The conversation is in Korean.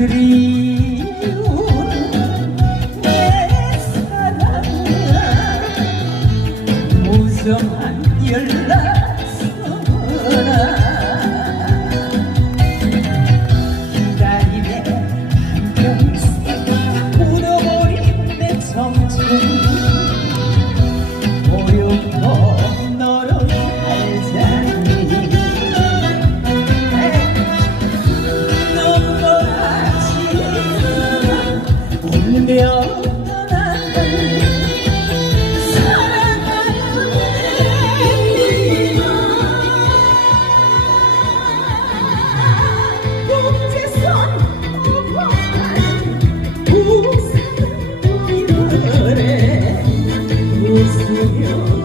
그리운 내 사랑아 무성한 연락선아 기다림에 한평생 굳어버린 내 청춘 you.